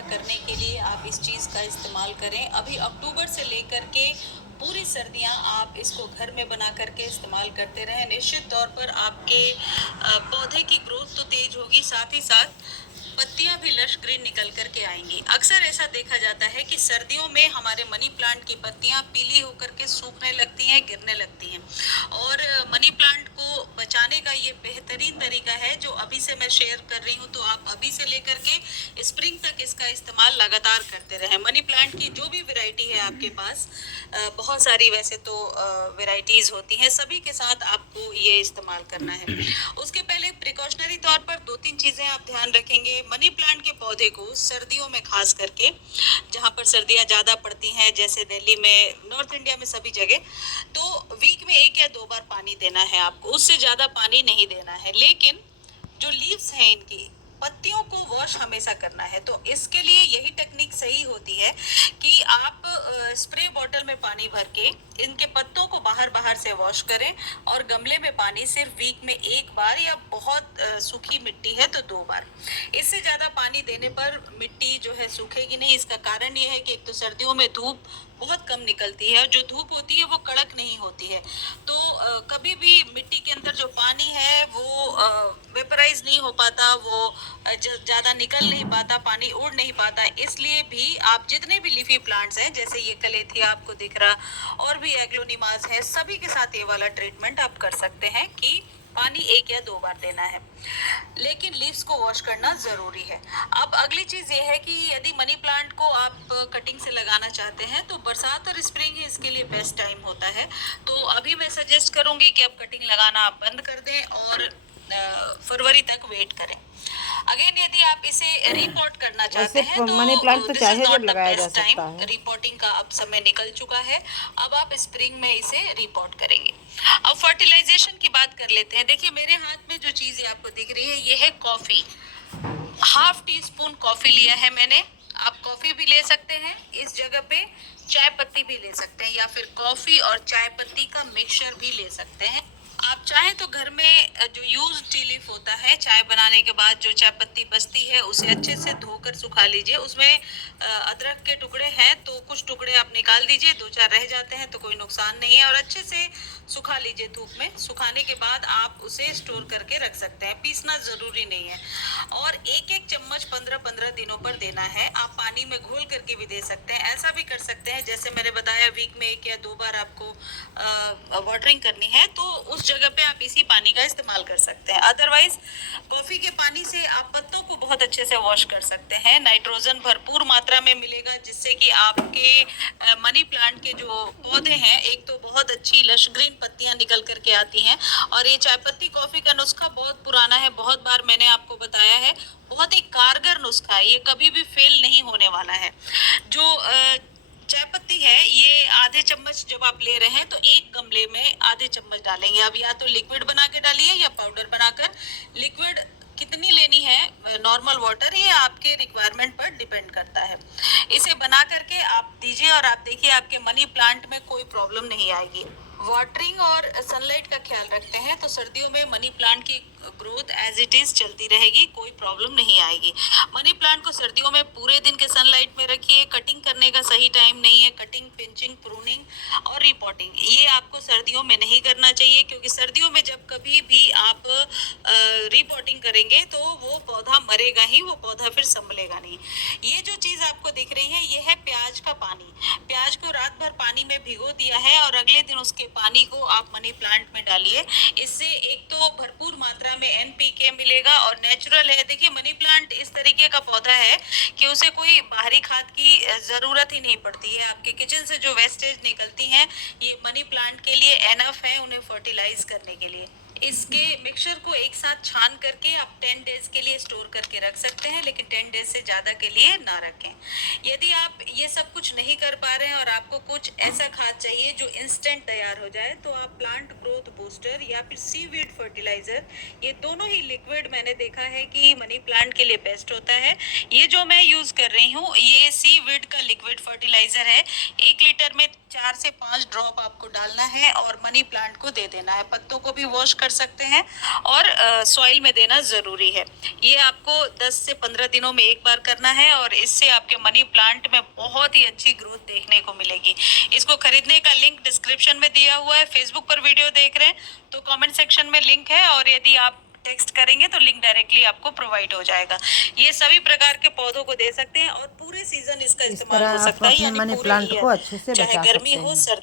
वगैरह करने के लिए आप इस चीज़ का इस्तेमाल करें। अभी अक्टूबर से लेकर के पूरी सर्दियां आप इसको घर में बना करके इस्तेमाल करते रहें। निश्चित तौर पर आपके पौधे की ग्रोथ तो तेज होगी, साथ ही साथ पत्तियां भी लश ग्रीन निकल करके आएंगी। अक्सर ऐसा देखा जाता है कि सर्दियों में हमारे मनी प्लांट की पत्तियां पीली होकर के सूखने लगती हैं, गिरने लगती हैं। और मनी प्लांट को बचाने का ये बेहतरीन तरीका है जो अभी से मैं शेयर कर रही हूँ। तो आप अभी से लेकर के स्प्रिंग तक इसका इस्तेमाल लगातार करते रहें। मनी प्लांट की जो भी वैरायटी है आपके पास, बहुत सारी वैसे तो वैरायटीज होती हैं, सभी के साथ आपको ये इस्तेमाल करना है। उसके पहले प्रिकॉशनरी तौर पर दो तीन चीजें आप ध्यान रखेंगे। मनी प्लांट के पौधे को सर्दियों में खास करके, जहाँ पर सर्दियाँ ज्यादा पड़ती हैं, जैसे दिल्ली में, नॉर्थ इंडिया में सभी जगह, तो वीक में 1 या 2 बार पानी देना है आपको, उससे ज्यादा पानी नहीं देना है। लेकिन जो लीव्स हैं इनकी, पत्तियों को वॉश हमेशा करना है। तो इसके लिए यही टेक्निक सही होती है कि आप स्प्रे बॉटल में पानी भर के इनके पत्तों को बाहर बाहर से वॉश करें, और गमले में पानी सिर्फ वीक में 1 बार, या बहुत सूखी मिट्टी है तो 2 बार। इससे ज्यादा पानी देने पर मिट्टी जो है सूखेगी नहीं। इसका कारण ये है कि एक तो सर्दियों में धूप बहुत कम निकलती है, जो धूप होती है वो कड़क नहीं होती है, तो कभी भी मिट्टी के अंदर जो पानी है वो वेपराइज नहीं हो पाता, वो ज्यादा निकल नहीं पाता, पानी उड़ नहीं पाता। इसलिए भी आप जितने भी लीफी प्लांट्स हैं, जैसे ये कलेथिया आपको दिख रहा, और भी एग्लोनिमास है, सभी के साथ ये वाला ट्रीटमेंट आप कर सकते हैं कि पानी 1 या 2 बार देना है, लेकिन लीव्स को वॉश करना जरूरी है। अब अगली चीज ये है कि यदि मनी प्लांट को आप कटिंग से लगाना चाहते हैं तो बरसात और स्प्रिंग ही इसके लिए बेस्ट टाइम होता है। तो अभी मैं सजेस्ट करूंगी कि अब कटिंग लगाना आप बंद कर दें और फरवरी तक वेट करें। अगेन यदि आप इसे रिपोर्ट करना चाहते हैं तो मनी प्लांट तो दिस इज चाहे नॉट जब द लगाया जा बेस्ट सकता टाइम। है। रिपोर्टिंग का अब समय निकल चुका है, अब आप स्प्रिंग में इसे रिपोर्ट करेंगे। अब फर्टिलाइजेशन की बात कर लेते हैं। देखिए मेरे हाथ में जो चीज आपको दिख रही है ये है कॉफी। ½ टी-स्पून कॉफी लिया है मैंने। आप कॉफी भी ले सकते हैं इस जगह पे, चाय पत्ती भी ले सकते हैं, या फिर कॉफी और चाय पत्ती का मिक्सचर भी ले सकते हैं। आप चाहें तो घर में जो यूज टी लीफ होता है, चाय बनाने के बाद जो चाय पत्ती बचती है उसे अच्छे से धोकर सुखा लीजिए। उसमें अदरक के टुकड़े हैं तो कुछ टुकड़े आप निकाल दीजिए, 2-4 रह जाते हैं तो कोई नुकसान नहीं है, और अच्छे से सुखा लीजिए धूप में। सुखाने के बाद आप उसे स्टोर करके रख सकते हैं, पीसना जरूरी नहीं है। और 1-1 चम्मच 15-15 दिनों पर देना है। आप पानी में घोल करके भी दे सकते हैं, ऐसा भी कर सकते हैं जैसे मैंने बताया वीक में 1 या 2 बार आपको वाटरिंग करनी है तो उस जगह पे आप इसी पानी का इस्तेमाल कर सकते हैं। अदरवाइज कॉफी के पानी से आप पत्तों को बहुत अच्छे से वॉश कर सकते हैं। नाइट्रोजन भरपूर मात्रा में मिलेगा, जिससे कि आपके मनी प्लांट के जो पौधे हैं, एक तो बहुत अच्छी लश ग्रीन पत्तियां निकल करके आती हैं, और ये चाय पत्ती कॉफी का नुस्खा बहुत पुराना है, बहुत बार मैंने आपको बताया है, बहुत ही कारगर नुस्खा है, ये कभी भी फेल नहीं होने वाला है। जो चाय पत्ती है ये ½ चम्मच जब आप ले रहे हैं तो एक गमले में ½ चम्मच डालेंगे। अब या तो लिक्विड बना के डालिए या पाउडर बनाकर। लिक्विड कितनी लेनी है, नॉर्मल वाटर, ये आपके रिक्वायरमेंट पर डिपेंड करता है। इसे बना करके आप दीजिए और आप देखिए आपके मनी प्लांट में कोई प्रॉब्लम नहीं आएगी। वाटरिंग और सनलाइट का ख्याल रखते हैं तो सर्दियों में मनी प्लांट की ग्रोथ एज इट इज चलती रहेगी, कोई प्रॉब्लम नहीं आएगी। मनी प्लांट को सर्दियों में पूरे दिन के सनलाइट में रखिए। कटिंग करने का सही टाइम नहीं है। कटिंग, पिंचिंग, प्रूनिंग और रिपोर्टिंग ये आपको सर्दियों में नहीं करना चाहिए, क्योंकि सर्दियों में जब कभी भी आप रिपोर्टिंग करेंगे तो वो पौधा मरेगा ही, वो पौधा फिर संभलेगा नहीं। ये जो चीज आपको दिख रही है ये है प्याज का पानी। प्याज को रात भर पानी में भिगो दिया है और अगले दिन उसके पानी को आप मनी प्लांट में डालिए। इससे एक तो भरपूर मात्रा में एनपीके मिलेगा और नेचुरल है। देखिए मनी प्लांट इस तरीके का पौधा है कि उसे कोई बाहरी खाद की जरूरत ही नहीं पड़ती है। आपके किचन से जो वेस्टेज निकलती हैं ये मनी प्लांट के लिए एनफ है उन्हें फर्टिलाइज करने के लिए। इसके मिक्सचर को एक साथ छान करके आप 10 डेज के लिए स्टोर करके रख सकते हैं, लेकिन 10 डेज से ज़्यादा के लिए ना रखें। यदि आप ये सब कुछ नहीं कर पा रहे हैं और आपको कुछ ऐसा खाद चाहिए जो इंस्टेंट तैयार हो जाए, तो आप प्लांट ग्रोथ बूस्टर या फिर सीवीड फर्टिलाइजर, ये दोनों ही लिक्विड मैंने देखा है कि मनी प्लांट के लिए बेस्ट होता है। ये जो मैं यूज़ कर रही हूँ ये सीवीड का लिक्विड फर्टिलाइजर है। 1 लीटर में 4 से 5 ड्रॉप आपको डालना है और मनी प्लांट को दे देना है। पत्तों को भी वॉश कर सकते हैं और सॉइल में देना ज़रूरी है। ये आपको 10 से 15 दिनों में एक बार करना है और इससे आपके मनी प्लांट में बहुत ही अच्छी ग्रोथ देखने को मिलेगी। इसको खरीदने का लिंक डिस्क्रिप्शन में दिया हुआ है। फेसबुक पर वीडियो देख रहे हैं तो कमेंट सेक्शन में लिंक है और यदि आप टेक्स्ट करेंगे तो लिंक डायरेक्टली आपको प्रोवाइड हो जाएगा। ये सभी प्रकार के पौधों को दे सकते हैं और पूरे सीजन इसका इस इस्तेमाल तरह हो आप सकता है, अपने यानी मनी पूरे प्लांट ईयर, को अच्छे से चाहे बचा गर्मी सकते हो हैं। सर्दी